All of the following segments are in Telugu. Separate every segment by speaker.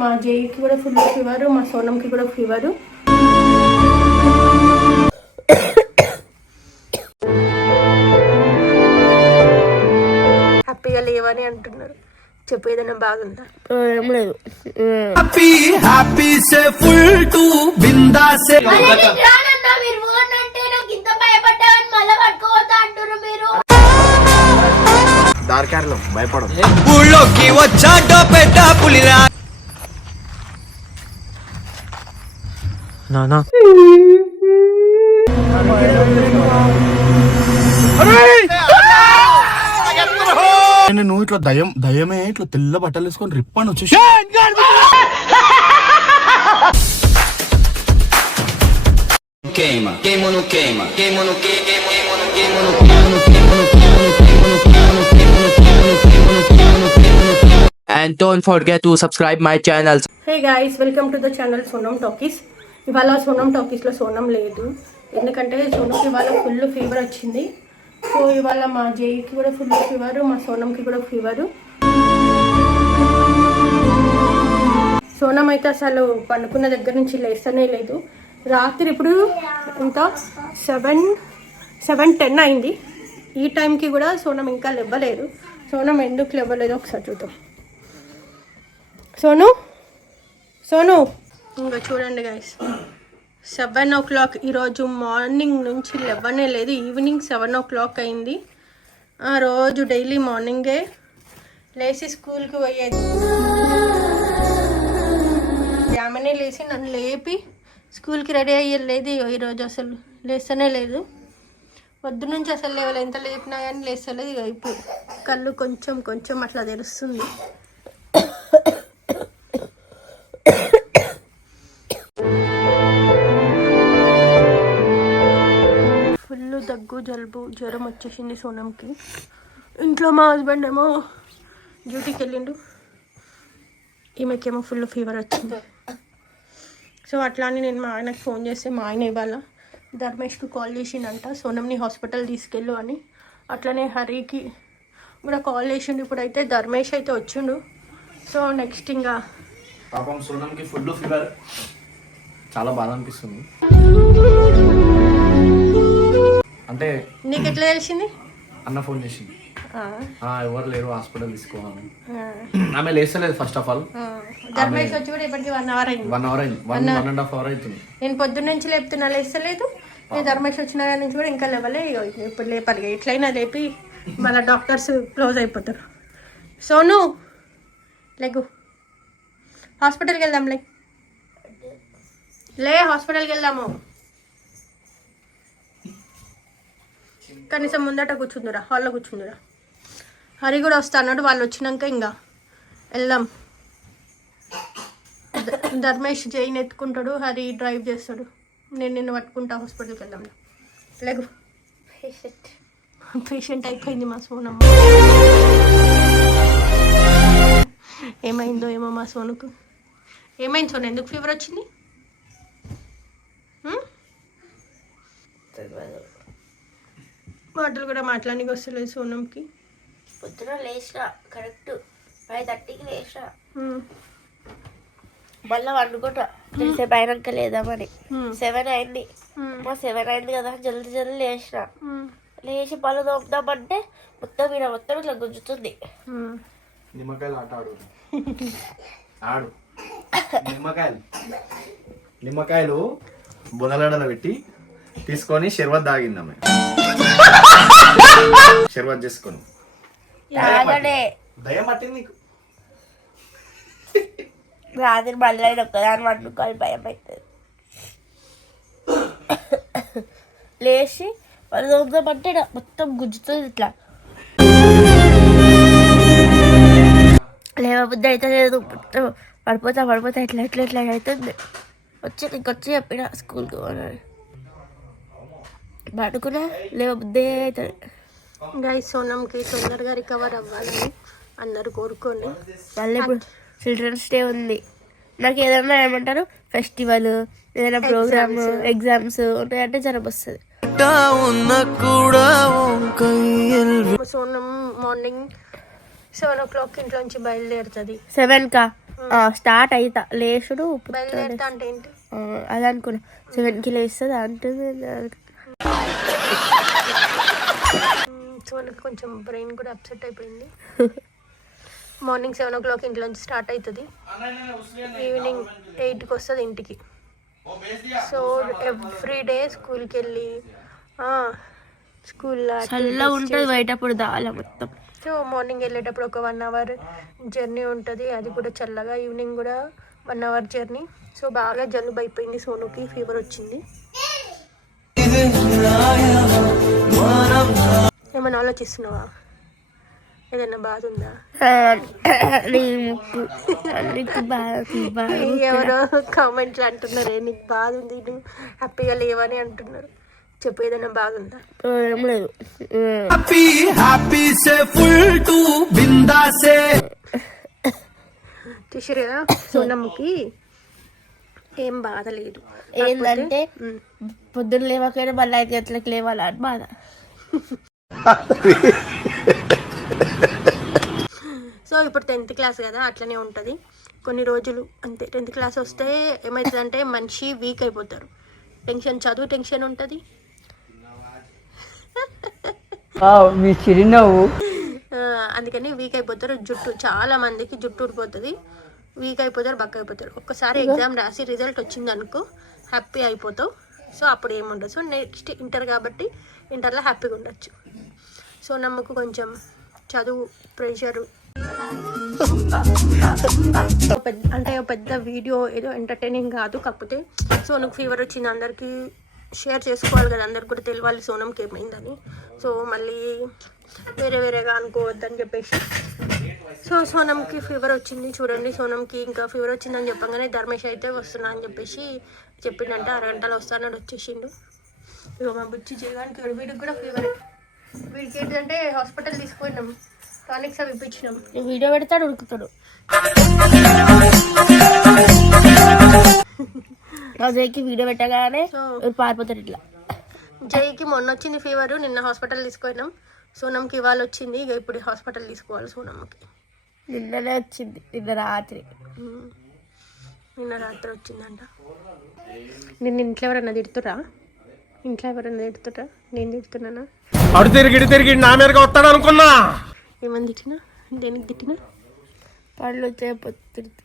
Speaker 1: మా జైకి కూడా ఫుల్ ఫీవర్ మా సోనంకి కూడా ఫీవర్ హ్యాపీగా లేవని అంటున్నారు. చెప్పు ఏదైనా బాగుందా?
Speaker 2: ఏం లేదు.
Speaker 3: హ్యాపీ హ్యాపీ సే ఫుల్ టు బిందా సే.
Speaker 4: ఫోన్ అంటే నాకు ఇంత
Speaker 5: నానా నువ్వు ఇట్లా దయం దయమే ఇట్లా తెల్ల బట్టలు వేసుకొని రిప్పని వచ్చేసి
Speaker 6: queima, queima no queima, queima no queima, queima no queima, no queima no queima, no queima no queima, no queima no queima, no queima no queima, no queima no queima, no queima.
Speaker 7: And don't forget to subscribe my channel.
Speaker 1: Hey guys, welcome to the channel Sonam Talkies. ఇవాళ సోనం టాకీస్లో సోనం లేదు. ఎందుకంటే సోనంకి ఇవాళ ఫుల్ ఫీవర్ వచ్చింది. సో ఇవాళ మా జేఈకి కూడా ఫుల్ ఫీవర్ మా సోనంకి కూడా ఫీవర్. సోనం అయితే అసలు పండుకున్న దగ్గర నుంచి లేస్తూనే లేదు. రాత్రి ఇప్పుడు ఇంకా సెవెన్ సెవెన్ టెన్ అయింది. ఈ టైంకి కూడా సోనం ఇంకా లేవ్వలేదు సోనం ఎందుకు లేవ్వలేదో ఒకసారి చూద్దాం. సోను సోను. ఇంకా చూడండి గైస్ సెవెన్ ఓ క్లాక్ ఈరోజు మార్నింగ్ నుంచి లెవెనే లేదు ఈవినింగ్ సెవెన్ ఓ క్లాక్ అయింది. ఆ రోజు డైలీ మార్నింగే లేచి స్కూల్కి పోయేది. ఆమెనే లేచి నన్ను లేపి స్కూల్కి రెడీ అయ్యేది ఈరోజు అసలు లేస్తనే లేదు. పొద్దు నుంచి అసలు లేవలేదు ఎంత లేపినా కానీ లేస్తలేదు. ఇక ఇప్పుడు కళ్ళు కొంచెం కొంచెం అట్లా తెలుస్తుంది. ఫుల్ దగ్గు జలుబు జ్వరం వచ్చేసింది సోనంకి. ఇంట్లో మా హస్బెండ్ ఏమో డ్యూటీకి వెళ్ళిండు. ఈమెకేమో ఫుల్ ఫీవర్ వచ్చింది. సో అట్లా అని నేను మా ఆయనకు ఫోన్ చేస్తే మా ఆయన ఇవాళ ధర్మేష్కి కాల్ చేసిండంట సోనంని హాస్పిటల్ తీసుకెళ్ళు అని. అట్లనే హరికి కూడా కాల్ చేసిండు. ఇప్పుడైతే ధర్మేష్ అయితే వచ్చిండు. సో నెక్స్ట్ ఇంకా
Speaker 5: పాపం సోనంకి ఫుల్ ఫీవర్ చాలా బాధ అనిపిస్తుంది. అంటే
Speaker 1: నీకు ఎట్లా తెలిసింది?
Speaker 5: అన్న ఫోన్ చేసింది. ఎవరు లేరు హాస్పిటల్ తీసుకోవాలి. ఆమె లేస్తలేదు ఫస్ట్ ఆఫ్ ఆల్
Speaker 1: వచ్చి కూడా ఇప్పటికి వన్ అవర్ అయింది.
Speaker 5: వన్ అవర్ అయింది. One one and half hour అవుతుంది.
Speaker 1: నేను పొద్దున్న నుంచి లేపుతున్నా లేస్తలేదు. నేను ధర్మేష్ వచ్చిన నుంచి కూడా ఇంకా లేవలే. ఇప్పుడు లేపాలి. ఎట్లయినా లేపి మళ్ళీ డాక్టర్స్ క్లోజ్ అయిపోతారు. సోను లేకు హాస్పిటల్కి వెళ్దాం లే లే హాస్పిటల్కి వెళ్దాము. కనీసం ముందట కూర్చుందిరా హాల్లో కూర్చుందిరా. హరి కూడా వస్తా అన్నాడు వాళ్ళు వచ్చినాక ఇంకా వెళ్దాం. ధర్మేష్ జైన్ ఎత్తుకుంటాడు హరి డ్రైవ్ చేస్తాడు. నేను నిన్ను పట్టుకుంటా హాస్పిటల్కి వెళ్దాం లేకు పేషెంట్. అయిపోయింది మా సోనమ్మ. ఏమైందో ఏమో మా సోనుకు. ఏమైంది సోను ఎందుకు ఫీవర్ వచ్చింది? మాటలు కూడా మాట్లాడానికి వస్తలేదు సోనంకి.
Speaker 2: పొద్దున లేచిన కరెక్ట్ ఫైవ్ థర్టీకి లేచిన.
Speaker 1: హ్మ్.
Speaker 2: మళ్ళీ వండుకుంటా. తెలిసే పైనక లేదామని
Speaker 1: హ్మ్.
Speaker 2: సెవెన్ అయింది.
Speaker 1: హ్మ్.
Speaker 2: మా సెవెన్ అయింది కదా జల్దీ జల్దీ లేచిన.
Speaker 1: హ్మ్.
Speaker 2: లేచి పళ్ళు తోపుదామంటే మొత్తం మీద మొత్తం ఇట్లా గుంజుతుంది.
Speaker 1: హ్మ్.
Speaker 5: నిమ్మకాయలు ఆట ఆడు. ఆడు. నిమ్మకాయలు. నిమ్మకాయలు పెట్టి తీసుకొని షర్బత్ తాగింది ఆమె షర్బత్ చేసుకొని
Speaker 2: తాగడే
Speaker 5: దయ్యం పట్టింది. నీకు.
Speaker 2: రాత్రి మళ్ళీ ఒక్కదాని వండుకోవాలి భయం అవుతుంది లేచి తోపుదామంటే నా మొత్తం గుంజుతుంది ఇట్లా లేవబుద్ధి అయితే లేదు మొత్తం పడిపోతా పడిపోతా ఇట్లా ఇట్లా ఇట్లా అవుతుంది. వచ్చి నీకు వచ్చి చెప్పిన స్కూల్కి పోనని పడుకున్నా లేవబుద్ధి అవుతుంది
Speaker 1: గైస్ సోనంకి తొందరగా రికవర్ అవ్వాలని అందరు కోరుకోండి
Speaker 2: మళ్ళీ ఇప్పుడు చిల్డ్రన్స్ డే ఉంది నాకు ఏదైనా ఏమంటారు ఫెస్టివల్ ఏదైనా ప్రోగ్రామ్ ఎగ్జామ్స్ ఉంటాయంటే జరబ వస్తుంది
Speaker 3: ఉన్న కూడా వంకయ్యల్
Speaker 1: Sonam morning seven o'clock ఇంట్లోంచి బయలుదేరుతుంది
Speaker 2: సెవెన్ కా స్టార్ట్ అవుతా లేచుడు
Speaker 1: బయలుదేరుతా అంటే ఏంటి
Speaker 2: అది అనుకున్నా సెవెన్కి లేస్తుంది అంటుంది
Speaker 1: సో నాకు కొంచెం బ్రెయిన్ కూడా అప్సెట్ అయిపోయింది. మార్నింగ్ సెవెన్ ఓ క్లాక్ ఇంట్లోంచి స్టార్ట్ అవుతుంది ఈవినింగ్ ఎయిట్కి వస్తుంది ఇంటికి. సో ఎవ్రీ డే స్కూల్కి వెళ్ళి స్కూల్లో
Speaker 2: ఉంటుంది బయటప్పుడు దాల మొత్తం.
Speaker 1: సో మార్నింగ్ వెళ్ళేటప్పుడు ఒక వన్ అవర్ జర్నీ ఉంటుంది. అది కూడా చల్లగా ఈవినింగ్ కూడా వన్ అవర్ జర్నీ సో బాగా జలుబు అయిపోయింది సోనుకి ఫీవర్ వచ్చింది. ఏమైనా ఆలోచిస్తున్నావా? ఏదైనా బాధ ఉందా ఎవరో కామెంట్లు అంటున్నారే నీకు బాధ ఉంది నువ్వు హ్యాపీగా లేవని అంటున్నారు. చెప్పు ఏదైనా బాధ ఉందా
Speaker 2: ఏం లేదు.
Speaker 3: హ్యాపీ హ్యాపీ సే ఫుల్ టు బిందా సే
Speaker 1: చూసారు కదా సోనమ్కి ఏం బాధ లేదు.
Speaker 2: ఏంటంటే. పొద్దున్న లేవకైనా మళ్ళీ ఐదు గంటలకు లేవాలి అని బాధ.
Speaker 1: సో ఇప్పుడు టెన్త్ క్లాస్ కదా అట్లనే ఉంటుంది. కొన్ని రోజులు అంతే. టెన్త్ క్లాస్ వస్తే ఏమవుతుందంటే మనిషి వీక్ అయిపోతారు. టెన్షన్ చదువు టెన్షన్ ఉంటుంది.
Speaker 8: మీ చిరునవ్వు.
Speaker 1: అందుకని వీక్ అయిపోతారు. జుట్టు చాలా మందికి జుట్టు ఊడిపోతుంది. వీక్ అయిపోతారు బక్క అయిపోతారు ఒక్కసారి ఎగ్జామ్ రాసి రిజల్ట్ వచ్చింది అనుకో హ్యాపీ అయిపోతావు. సో అప్పుడు ఏముండదు. సో నెక్స్ట్ ఇంటర్ కాబట్టి ఇంటర్లో హ్యాపీగా ఉండొచ్చు. సో నమ్మకు కొంచెం చదువు ప్రెషరు. పెద్ద అంటే పెద్ద వీడియో ఏదో ఎంటర్టైనింగ్ కాదు. కాకపోతే సో నాకు ఫీవర్ వచ్చింది అందరికీ. షేర్ చేసుకోవాలి కదా అందరికి కూడా తెలియాలి సోనంకి ఏమైందని. సో మళ్ళీ వేరే వేరేగా అనుకోవద్దని చెప్పేసి. సో సోనంకి ఫీవర్ వచ్చింది చూడండి సోనంకి ఇంకా ఫీవర్ వచ్చిందని చెప్పగానే ధర్మేష్ అయితే వస్తున్నా అని చెప్పేసి చెప్పిండంటే. అరగంటలో వస్తానని వచ్చేసిండు. ఇక మా బుచ్చి చేయడానికి వీడికి కూడా ఫీవర్ వీడికి ఏంటంటే హాస్పిటల్ తీసుకుపోయినాం టానిక్స్ అవి ఇప్పించినాం.
Speaker 2: వీడియో పెడతాడు అజయ్కి వీడియో పెట్టగానే పారిపోతాడు ఇట్లా.
Speaker 1: జైకి మొన్న వచ్చింది ఫీవర్ నిన్న హాస్పిటల్ తీసుకుపోయినాం. సోనంకి ఇవాళ వచ్చింది ఇక ఇప్పుడు హాస్పిటల్ తీసుకోవాలి సోనమ్మకి.
Speaker 2: నిన్ననే వచ్చింది నిన్న రాత్రి.
Speaker 1: నిన్న రాత్రి వచ్చిందంట. నిన్న ఇంట్లో ఎవరన్నా తిడుతురా ఇంట్లో ఎవరన్నా తిడుతురా నేను తిడుతున్నానా?
Speaker 5: అడు తిరిగి తిరిగి నా మీదకి వస్తాడు అనుకున్నా
Speaker 1: ఏమని తిట్టినా? దేనికి తిట్టినా?
Speaker 2: పళ్ళు చేయకపోతే
Speaker 1: వాళ్ళు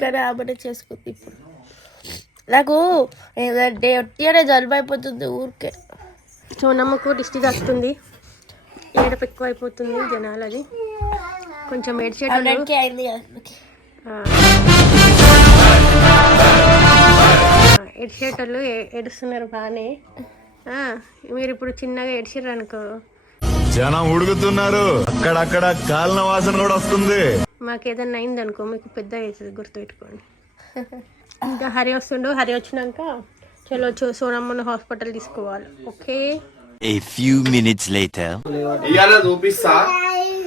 Speaker 2: కానీ ఆమెనే చేసుకుంది ఇప్పుడు. నాకు ఏదంటే ఒట్టిగానే జలుబు అయిపోతుంది ఊరికే.
Speaker 1: సోనమ్మకు దిష్టి వస్తుంది ఏడపు ఎక్కువ అయిపోతుంది జనాలది. కొంచెం ఏడ్చేటప్పుడు. ఏడ్చేటోళ్ళు ఏడుస్తున్నారు బాగానే మీరు ఇప్పుడు చిన్నగా ఏడ్చిర్రు అనుకో.
Speaker 9: జనం ఉడుకుతున్నారు. అక్కడక్కడ కాలిన వాసన కూడా వస్తుంది.
Speaker 1: మాకు ఏదన్నా అయింది అనుకో మీకు పెద్ద అవుతుంది గుర్తుపెట్టుకోండి. ఇంకా హరి వస్తుండు. హరి వచ్చినాక చలో చూ- సోనమ్మను హాస్పిటల్ తీసుకోవాలి. Okay?
Speaker 6: A few minutes later.
Speaker 5: ఇవాళ చూపిస్తా.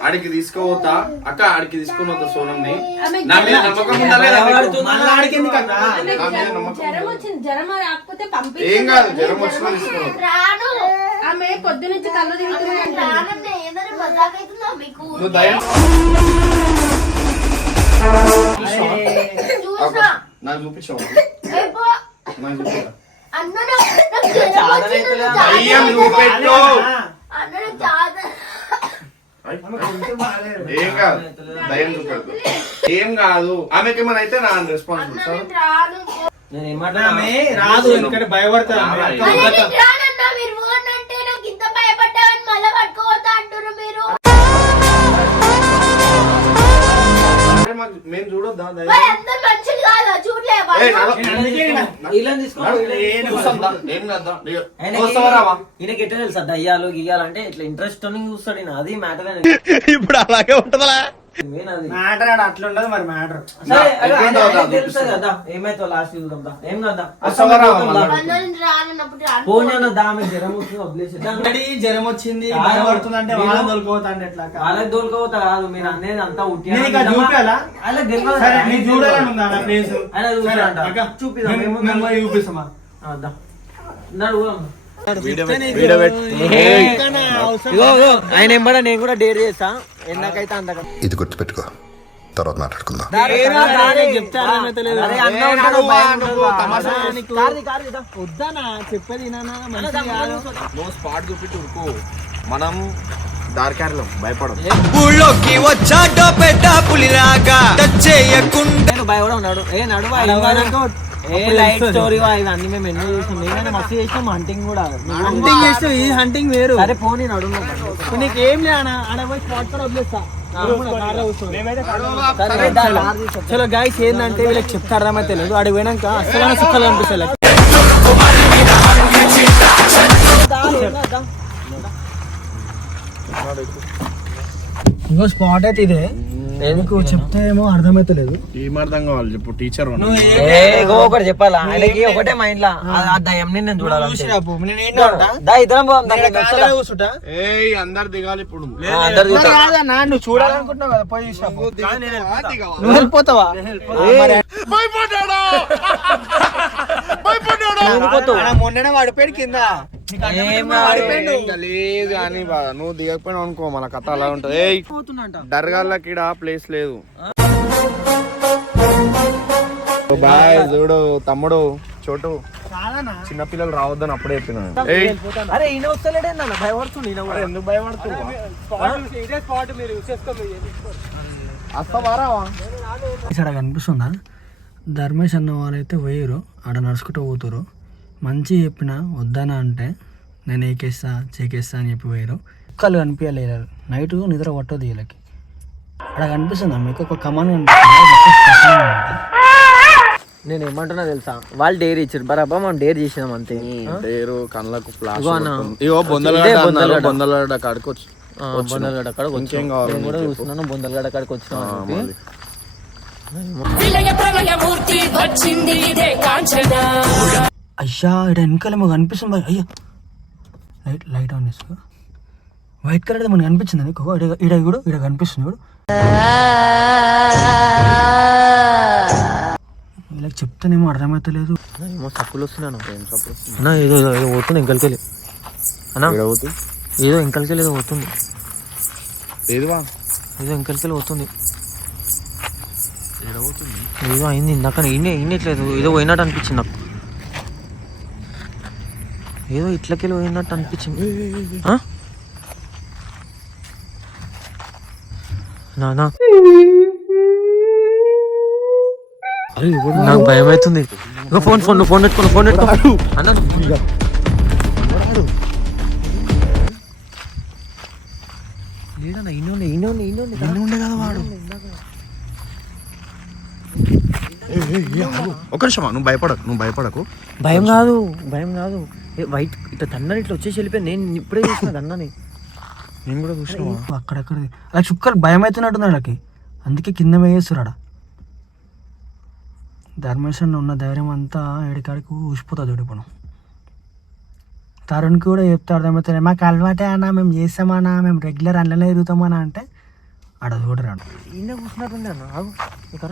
Speaker 5: ఆడికి తీసుకుపోతా అక్క ఆడికి తీసుకుని పోతా సోనంని నా మీద నమ్మకం ఉందా లేదా మీకు? నా మీద నమ్మకం
Speaker 1: జ్వరం వచ్చింది. జ్వరం రాకపోతే పంపి
Speaker 5: ఏం కాదు జ్వరం వచ్చినా తీసుకుని పోతా.
Speaker 4: రాను.
Speaker 1: ఆమె పొద్దు నుంచి కళ్ళు తిరుగుతుంది
Speaker 4: రానంటే ఏదైనా మజాక్ అవుతుందా మీకు?
Speaker 5: నువ్వు దయం
Speaker 4: చూసా.
Speaker 5: నాకు చూపించావు?
Speaker 4: ఏపో.
Speaker 5: నాకు చూపించా
Speaker 4: అన్న నాకు నాకు జ్వరం వచ్చింది, అన్న నాకు చాలా
Speaker 5: ఏం కాదు ఏం కాదు ఆమెకి ఏమైనా అయితే నా రెస్పాన్సిబుల్ సార్
Speaker 10: రాదు ఎందుకంటే భయపడతాను
Speaker 5: వస్తావా రావా?
Speaker 10: ఈయనకి ఎట్లా తెలుసా? దయ్యాలు గియ్యాలు అంటే ఇట్లా ఇంట్రెస్ట్ చూస్తాడు. అది మ్యాటర్
Speaker 9: ఇప్పుడు అలాగే ఉంటదా
Speaker 10: మ్యాటర్ అట్లా ఉండదు మరి మ్యాటర్ తెలుస్తుంది కదా ఏమైతే లాస్ట్ చూద్దాం. ఏం కదా.
Speaker 5: వస్తావా రావా మళ్ళా?
Speaker 4: అందరూ రానన్నప్పుడు రాను.
Speaker 10: ఫోన్ చేయండి దా మీకు జ్వరం వచ్చింది వదిలేసి
Speaker 11: జ్వరం వచ్చింది వాళ్ళని తోలుకోవద్దంటే ఎట్లా?
Speaker 10: వాళ్ళకి దోలుకోవతా కాదు మీరు అనేది అంతా ఉట్టి? వాళ్ళకి
Speaker 11: చూడాలని చూపిస్తామా?
Speaker 10: ఆయన ఎంబడ నేను కూడా డేర్ చేస్తా. ఎందాకైతే అంతగా
Speaker 11: ఇది గుర్తుపెట్టుకో. తర్వాత మాట్లాడుకుందాం.
Speaker 5: మనం దారికారులం భయపడం
Speaker 12: ఊళ్ళోకి వచ్చాడో పెద్ద పులిరాగా టచ్ చేయకుండా
Speaker 10: నేను భయపడ ఉన్నాడు ఏ నడువా ఏం లైట్ స్టోరీ మేము ఎన్నో చేసాం మస్తు హంటింగ్ కూడా.
Speaker 13: హంటింగ్ చేస్తే ఈ హంటింగ్ వేరు.
Speaker 10: సరే పోనీ నడు
Speaker 13: ఇప్పుడు నీకు ఏం ఆడ పోయి స్పాట్ కూడా వదిలేస్తా. చలో గాయస్ ఏంటంటే వీళ్ళకి చెప్తే అర్థమైతే తెలియదు ఆడికి పోయినాక అసలు సుఖాలు కనిపిస్తాయి ఇంకో స్పాట్ అయితే ఇదే. నీకు చెప్తే ఏమో అర్థమైతే లేదు
Speaker 5: ఏం అర్థం కావాలి చెప్పు టీచర్
Speaker 10: ఒకటి చెప్పాలా? ఆయనకి ఒకటే మైండ్ లా దయ్యం నేను చూడాలి దా ఇద్దరం
Speaker 5: అందరు దిగాలి ఇప్పుడు.
Speaker 13: నువ్వు చూడాలనుకుంటున్నావు కదా పోయి. నువ్వు వెళ్ళిపోతావా? మొన్ననే పడిపోయాడు కింద.
Speaker 5: లేదు కానీ నువ్వు దిగకపోయినా అనుకో మన కథ అలా ఉంటది. దర్గాలకి ఈడ ప్లేస్ లేదు. బాయ్ చూడు తమ్ముడు చోటు. చిన్న పిల్లలు రావద్దని అప్పుడే చెప్పిన
Speaker 10: అరే ఈయన వస్తలేడే నాన్న భయపడుతుంది.
Speaker 5: ఎందుకు వస్తావారా
Speaker 13: ఇక్కడ కనిపిస్తుందా? ధర్మేష్ అన్న వాళ్ళైతే పోయారు ఆడ నడుచుకుంటూ పోతారు. మంచి చెప్పిన వద్దానా అంటే నేను ఏకేస్తా చేకేస్తా అని చెప్పి పోయారు కుక్కలు కనిపించలేదు నైట్ నిద్ర పట్టదు వీళ్ళకి. అక్కడ కనిపిస్తుందా? మీకు ఒక కమాన్
Speaker 10: నేను ఏమంటున్నా తెలుసా? వాళ్ళు డేర్ ఇచ్చారు. బరాబా మనం డేర్ చేసినాం అంతే.
Speaker 5: పేరు కళ్ళకు. బొందలగడ్డ కాడికి వచ్చి.
Speaker 10: కాడికి
Speaker 5: ఇంకేం
Speaker 10: వచ్చినాం.
Speaker 5: కావాలి
Speaker 10: నేను కూడా? చూస్తున్నాను. బొందలగడ్డ కాడికి వచ్చినాం
Speaker 5: ఆ,
Speaker 10: అని చెప్పి.
Speaker 5: మళ్ళీ.
Speaker 13: అయ్యా ఇక్కడ వెనకాలేమో కనిపిస్తుంది మరి. అయ్యా. లైట్ లైట్ ఆన్ చేసుకో. వైట్ కలర్ మనకి కనిపించింది నీకు? ఇడ ఇడ కూడా ఇడ కనిపిస్తుంది చూడు. వీళ్ళకి చెప్తానేమో అర్థమైతలేదు
Speaker 10: ఏమో సప్పులు వస్తున్నాను. అన్న ఏదో ఏదో ఏదో పోతుంది ఇంకలికెళ్ళి అన్న. ఏదో ఇంకలికెళ్ళి ఏదో పోతుంది. ఏదో ఇంకలికెళ్ళి పోతుంది. ఏదో అయింది ఇందాక ఈయనే ఈయనట్లేదు ఏదో పోయినట్టు అనిపించింది నాకు. ఏదో ఇట్లకెళ్ళి పోయినట్టు అనిపించింది? నానా? నాకు భయం అవుతుంది ఫోన్ ఫోన్ ఫోన్ పెట్టుకో ఫోన్ పెట్టుకో. అన్న లేడన్నా ఈయన ఉండే కదా వాడు
Speaker 5: ఒక నిమిషమా నువ్వు భయపడకు నువ్వు భయపడకు.
Speaker 10: భయం కాదు భయం కాదు. వైట్ ఇట్లా తన్నని ఇట్లా వచ్చేసి వెళ్ళిపోయి నేను ఇప్పుడే చూసిన దన్నని నేను కూడా చూసిన.
Speaker 13: అక్కడక్కడ. అలా చుక్కలు భయం అవుతున్నట్టుంది వాళ్ళకి అందుకే కింద వేయేస్తురాడ ధర్మేశ్వరం ఉన్న ధైర్యం అంతా ఏడికాడికి ఊసిపోతుంది చూడు ఇప్పుడు తరుణ్కి కూడా చెప్తా అర్థమవుతుంది మాకు అలవాటే అన్న మేము చేస్తామన్నా మేము రెగ్యులర్ అందులోనే తిరుగుతామన్నా అంటే ఆడ చూడరాడు.
Speaker 10: ఈయన కూర్చున్నట్టుండే అన్న ఆగు ఇక్కడ.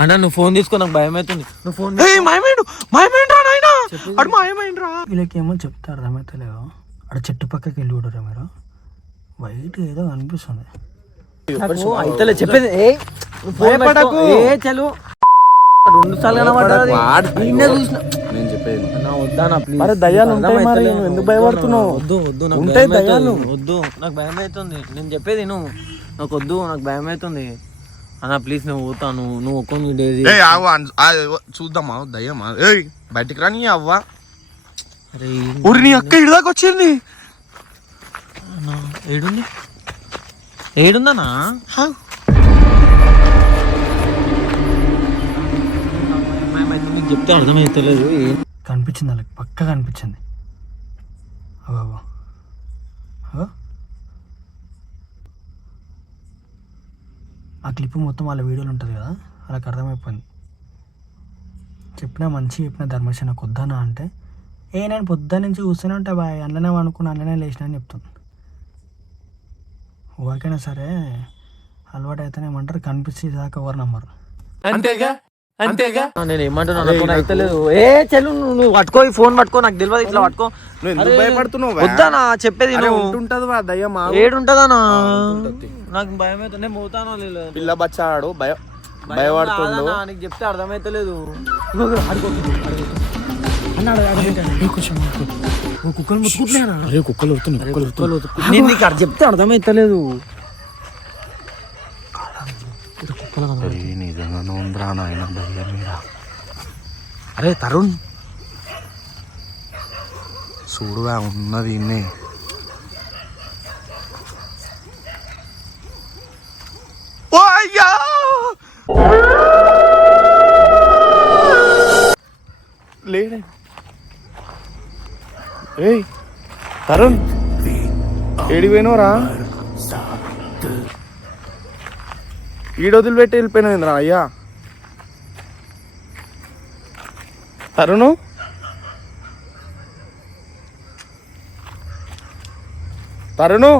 Speaker 10: అన్న నువ్వు ఫోన్ తీసుకో నాకు భయం అవుతుంది. నువ్వు ఫోన్
Speaker 5: మాయమైండు మాయమైండ్రా నాయనా? అడు మాయమైండ్రా
Speaker 13: వీళ్ళకేమో చెప్తే అర్థమవుతలేవు ఆడ చెట్టు పక్కకి వెళ్ళి చూడరా మీరు? వైట్ ఏదో కనిపిస్తుంది.
Speaker 10: అయితే చెప్పేది. ఏ భయపడకు. ఏ చలు? రెండు సార్లు కనబడ్డది నిన్నే చూసిన
Speaker 5: నేను చెప్పేది
Speaker 10: వద్దా నా ప్లీజ్
Speaker 13: మరి దయ్యాలు ఉంటాయి మరి, నువ్వు ఎందుకు భయపడుతున్నావు?
Speaker 10: వద్దు వద్దు నాకు
Speaker 13: ఉంటాయి
Speaker 10: భయం అవుతుంది.
Speaker 13: దయ్యాలు.
Speaker 10: వద్దు నాకు భయం అవుతుంది నేను చెప్పేది నువ్వు నాకు వద్దు నాకు భయం అవుతుంది అన్న ప్లీజ్ నేను పోతాను నువ్వు ఒక్కొని డేజీ
Speaker 5: ఏ ఆగు అన్- ఆ, చూద్దామా? దయ్యమా? ఏయ్ బయటికి రాని అవ్వ.
Speaker 10: అరే
Speaker 5: ఊరి నీ అక్క ఇడిదాకా వచ్చింది.
Speaker 10: అన్న, ఏడుంది? ఏడుందనా నీకు చెప్తే అర్థమైతలేదు. ఏం
Speaker 13: కనిపించింది వాళ్ళకి పక్క కనిపించింది. అగో ఆ క్లిప్ మొత్తం వాళ్ళ వీడియోలు ఉంటుంది కదా వాళ్ళకి అర్థమైపోయింది. చెప్పినా మంచి చెప్పిన ధర్మేశ నాకు వద్దానా అంటే ఏ నేను పొద్దున్న నుంచి చూస్తూనే ఉంటా బాయ్ అందులోనే అనుకున్నా అందులోనే లేచిన అని చెప్తుంది. ఓకేనా సరే
Speaker 11: అలవాటు అయితేనే ఏమంటారు కనిపించి ఎవరు నమ్మరు.
Speaker 7: అంతేగా? అంతేగా?
Speaker 10: నేను ఏమంటున్నా నాకు ఏ చెల్లు నువ్వు నువ్వు పట్టుకో ఈ ఫోన్ పట్టుకో నాకు తెలియదు ఇట్లా పట్టుకో.
Speaker 5: నువ్వు ఎందుకు
Speaker 10: అరే,
Speaker 5: భయపడుతున్నావు?
Speaker 10: వద్దానా చెప్పేది
Speaker 5: అరే
Speaker 10: నువ్వు.
Speaker 5: ఉంటుంటది వా దయ్యం ఆగు.
Speaker 10: ఏడుంటదానా
Speaker 5: ఉంటది.
Speaker 10: నాకు భయం అయితే నేను పోతానో లేదు?
Speaker 5: పిల్ల బచ్చాడు భయ భయపడుతుండు.
Speaker 10: నీకు చెప్తే అర్థమైతలేదు.
Speaker 11: కుక్కలు ముట్టుకుంటున్నారా అరే కుక్కలు వస్తున్నాయి. కుక్కలు వస్తున్నాయి.
Speaker 10: నేను నీకు అర్థం చెప్తే అర్థమైతలేదు.
Speaker 5: నిజంగానే ఉందిరా నాయన దయ్యం మీద
Speaker 10: అరే తరుణ్
Speaker 5: చూడుగా ఉన్నది ఇన్నే ఓ అయ్యా లేడే ఏయ్ తరుణ్ ఏడి ఈడొదిలి పెట్టి వెళ్ళిపోయినరా అయ్యా. తరుణు? తరుణు?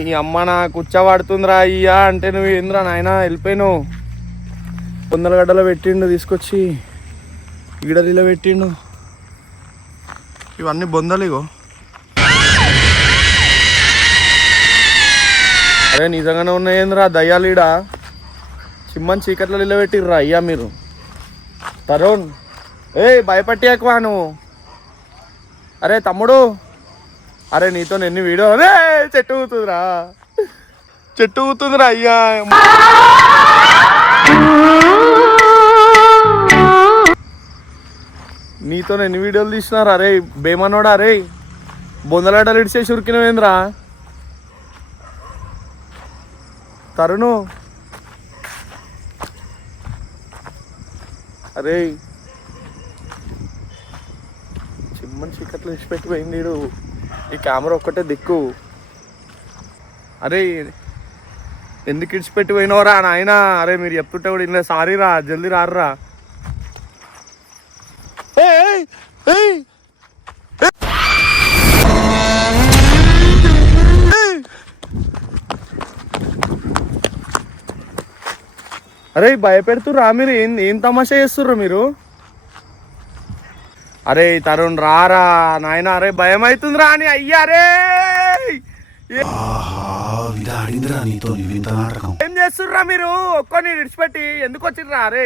Speaker 5: ఈ అమ్మ నా కూర్చోబడుతుందిరా అయ్యా అంటే నువ్వు ఏందిరా నాయన వెళ్ళిపోయినావు కొందలగడ్డలో పెట్టిండు తీసుకొచ్చి ఈడలిలో పెట్టిండు. ఇవన్నీ బొందలు ఇగో. అరే నిజంగానే ఉన్నాయేంద్రా దయ్యాలీడా? చిమ్మని చీకట్లో నిలబెట్టిర్రా అయ్యా మీరు. తరుణ్ ఏయ్ భయపట్టియకువా నువ్వు? అరే తమ్ముడు అరే నీతో ఎన్ని వీడియో అరే చెట్టు ఊతుందిరా. చెట్టు ఊతుందిరా అయ్యా. నీతో ఎన్ని వీడియోలు తీసినారు అరే బేమనోడా అరే? బొందలాటలు ఇడిచేసి ఉరికినవేంద్రా? తరుణు. అరే. చిమ్మని చీకట్లో ఇచ్చిపెట్టి పోయింది ఈడు. ఈ కెమెరా ఒక్కటే దిక్కు. అరే ఎందుకు ఇడిచిపెట్టి పోయినవరా నాయన? అరే మీరు చెప్తుంటే కూడా ఇలా సారీ రా జల్దీ రారురా ఏయ్, ఏయ్, ఏయ్. ఏయ్. అరే భయపెడుతుర్రా మీరు. ఏం ఏం తమాషా చేస్తుర్రు మీరు? అరే తరుణ్ రారా. నాయన అరే భయం అవుతుందిరా అని అయ్యా రే
Speaker 9: నీతో వింత నాటకం.
Speaker 5: ఏం చేస్తుర్రా మీరు? ఒక్కొని విడిచిపెట్టి ఎందుకు వచ్చిర్రా అరే?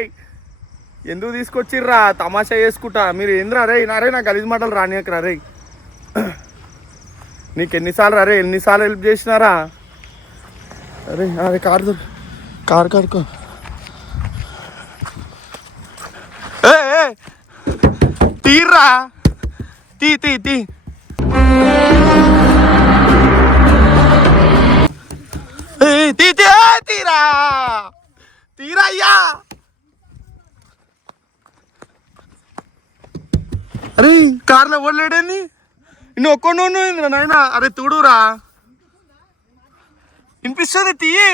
Speaker 5: ఎందుకు తీసుకొచ్చిర్రా? తమాషా చేసుకుంటా. మీరు ఏంద్రా అరే? అరే నాకు గలీజ్ మాటలు రానియకరా రే నీకు ఎన్నిసార్లు అరే ఎన్నిసార్లు హెల్ప్ చేసినారా? అరే అరే కారు దొరికి కారు కారుకో ఏ ఏ, తీర్రా. తీ తీ తీ. ఏయ్, తీ తీ ఏయ్, తీరా. తీరా అయ్యా. అరే కార్లో ఓడలేడని ఇన్ని ఒక్కడు నాయన? అరే తూడురా. వినిపిస్తుంది తీయి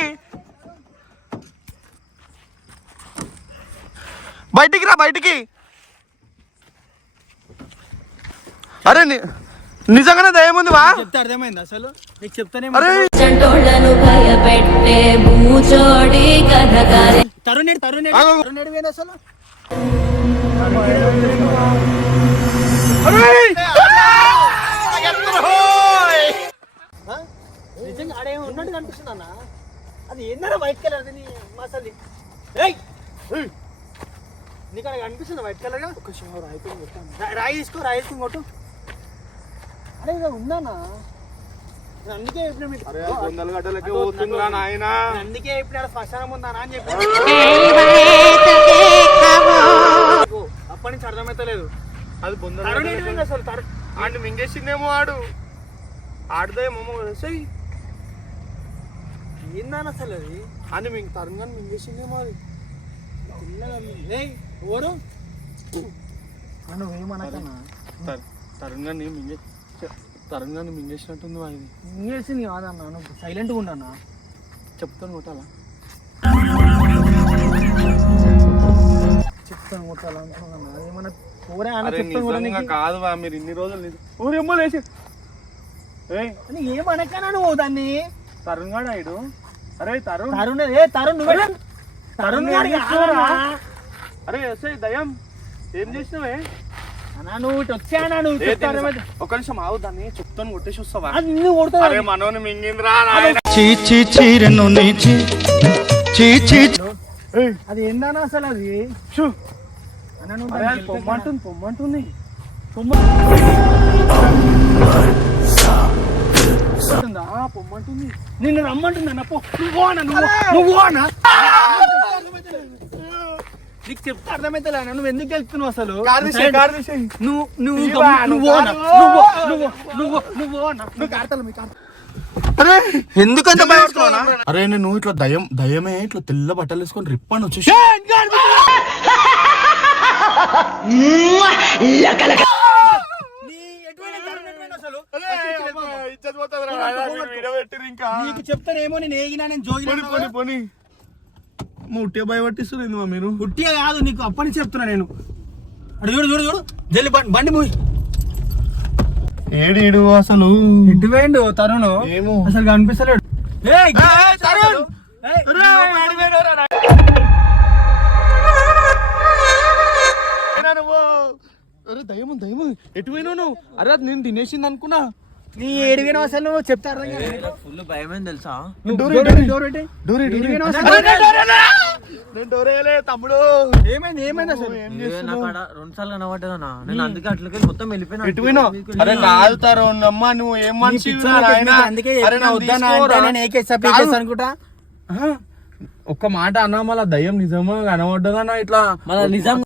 Speaker 5: బయటికి రా బయటికి. అరే ని- నిజంగానే దయ్యం ఉంది వా?
Speaker 11: చెప్తే అర్థమైంది అసలు? నీకు చెప్తానే
Speaker 5: అరే.
Speaker 4: చంటోళ్ళను భయపెట్టే భూచోడి కథగారి
Speaker 11: తరుణ్ ఏడు, తరుణ్ ఏడు, తరుణ్ ఏడు పోయిండు అసలు?
Speaker 5: అరే!
Speaker 11: నిజంగా ఆడే ఉన్నట్టు కనిపిస్తుంది అన్న. అది ఏందన్నా వైట్ కలర్ అది నీ మసాలి? ఏయ్! ఏయ్. నీకు అక్కడ కనిపిస్తుంది వైట్ కలర్గా ఒక షో రాయి రాయి తీసుకో రాయి తీసుకుని కొట్టు అరే నేను అందుకే చెప్పిన మీకు.
Speaker 5: అరే వందల గడ్డలకి పోతుందిరా నాయనా.
Speaker 11: నేను అందుకే చెప్పిన శ్మశానం ఉందా అని చెప్పి అప్పటి నుంచి అర్థమైతలేదు.
Speaker 5: అది బొందల
Speaker 11: అసలు?
Speaker 5: ఆడు మింగేసిందేమో ఆడు. ఆడుదేమో సై.
Speaker 11: ఏందని అసలు అది?
Speaker 5: అని మింగ తరుణ్ మింగేసిందేమో అది.
Speaker 11: ఎవరు? నువ్వేమనకన్నా
Speaker 5: తర్- తరుణ్ గారిని మింగే తరుణ్ గారిని మింగేసినట్టుంది వా ఇది.
Speaker 11: ఇంకేసింది కాదన్నా నువ్వు సైలెంట్గా ఉండన్నా
Speaker 5: చెప్తాను కొట్టాలా?
Speaker 11: చెప్తాను కొట్టాలనుకున్నా ఏమన్నా కూరే అన్న
Speaker 5: అరే
Speaker 11: చెప్తాను కూడా
Speaker 5: నిజంగా
Speaker 11: నీకు.
Speaker 5: కాదు మీరు ఇన్ని రోజులు ఊరేమో లేచి.
Speaker 11: ఏమనకన్నా నువ్వు దాన్ని? తరుణ్ గాడు ఇడు? అరే తరుణ్. తరుణ్ ఏ తరుణ్ నువ్వే తరుణ్ గాడికి అరే ఎస్ఐ దయం ఏం చేసినావే ఒక నిమిషం ఆవు దాన్ని చెప్తాను కొట్టేసి వస్తావా? అరే మనోని మింగిందిరా
Speaker 3: చీ చీ చీరెను నీచి చీ. చీ
Speaker 11: అది ఏందన్నా అసలు అది? పొమ్మంటుంది. పొమ్మంటుంది పొమ్మంటుందా పొమ్మంటుంది. నిన్ను రమ్మంటుంది అన్న పో. నువ్వు అన్న నువ్వు నువ్వు అన్న. నీకు చెప్తే అర్థమైతే నువ్వు ఎందుకు వెళ్తున్నావు అసలు? నువ్వు నువ్వు నువ్వు. నువ్వు నువ్వు నువ్వు కార్తలు మీ కార్తలు
Speaker 5: అరే ఎందుకంత భయపడుతున్నా అరే నేను ఇట్లా దయం దయమే ఇట్లా తెల్ల బట్టలు వేసుకొని రిప్పని వచ్చేసి
Speaker 11: నీకు చెప్తానేమో నేను ఏగినా నేను జోగి
Speaker 5: పోనీ. ముట్టే భయపట్టిస్తుంది మా మీరు?
Speaker 11: పుట్టిగా కాదు నీకు అప్పటి చెప్తున్నా నేను. అడు చూడు చూడు చూడు. జల్లి బండి బండి మూయి.
Speaker 5: ఏడీడు అసలు?
Speaker 11: ఇటు వేయండు తరుణ్.
Speaker 5: ఏమో?
Speaker 11: అసలు కనిపిస్తలేడు. తరుణ్.
Speaker 5: అరే దయము దయము ఎటు పోయినావు నువ్వు? అరే నేను తినేసింది అనుకున్నా.
Speaker 11: నీ ఏడిగిన అసలు నువ్వు చెప్తే అర్థం కాదు.
Speaker 10: ఫుల్ భయమేం తెలుసా?
Speaker 5: తమ్ముడు.
Speaker 11: ఏమైంది ఏమైంది అసలు?
Speaker 10: రెండు సార్లు కనబడ్డదన్నా నేను అందుకే అట్లకి మొత్తం వెళ్ళిపోయినా.
Speaker 5: అరే కాదుతారు అమ్మ నువ్వు ఏం మనిషి
Speaker 11: అందుకే అనుకుంటా?
Speaker 5: ఒక్క మాట అన్నా మళ్ళా దయ్యం నిజమా కనబడ్డదన్నా ఇట్లా
Speaker 10: మళ్ళీ నిజం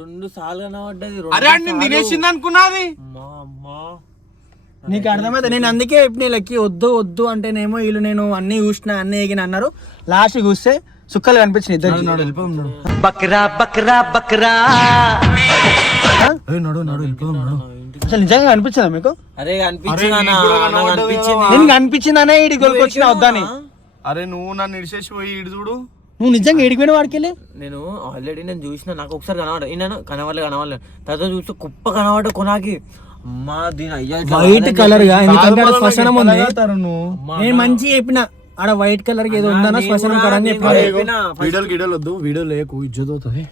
Speaker 10: రెండు సార్లు కనబడ్డది రెండు
Speaker 5: అరే నేను తినేసింది అనుకున్నది.
Speaker 11: నీకు అర్థమైతే నేను అందుకే ఇప్పుడు లెక్కి వద్దు వద్దు అంటేనేమో వీళ్ళు నేను అన్ని చూసిన అన్ని ఎగిన అన్నారు. లాస్ట్ చూస్తే సుక్కలు కనిపించింది ఇద్దరు
Speaker 10: బక్రా బక్రా బక్రా.
Speaker 5: నడు నడు
Speaker 11: అసలు నిజంగా కనిపించిందా మీకు?
Speaker 10: అరే అనిపించింది అనిపించింది
Speaker 11: నేను కనిపించిందనే ఈడి గొలకు వచ్చిన వద్దని.
Speaker 5: అరే నువ్వు నన్ను ఇడిచేసి పోయి ఇడు చూడు.
Speaker 11: నువ్వు నిజంగా ఏడిపోయిన వాడికి వెళ్ళి?
Speaker 10: నేను ఆల్రెడీ నేను చూసిన నాకు ఒకసారి కనబడ నేను కనవలే కనవలే తర్వాత చూస్తే కుప్ప కనబడ్డ కొనాకి. అమ్మా దీని అయ్యా ఇట్లా
Speaker 11: వైట్ కలర్గా ఎందుకంటే ఆడ
Speaker 5: కాదు
Speaker 11: శ్మశానం
Speaker 5: మళ్ళా
Speaker 11: ఉంది
Speaker 5: నాకు ఎట్లా నువ్వు
Speaker 11: నేను మంచి చెప్పిన ఆడ వైట్ కలర్కి ఏదో ఉందన్న శ్మశానం కాడ అని చెప్పిన
Speaker 10: చెప్పినా
Speaker 5: వీడియోలు గిడియోలు వద్దు వీడియో లేకు ఇజ్జత్ అవుతుంది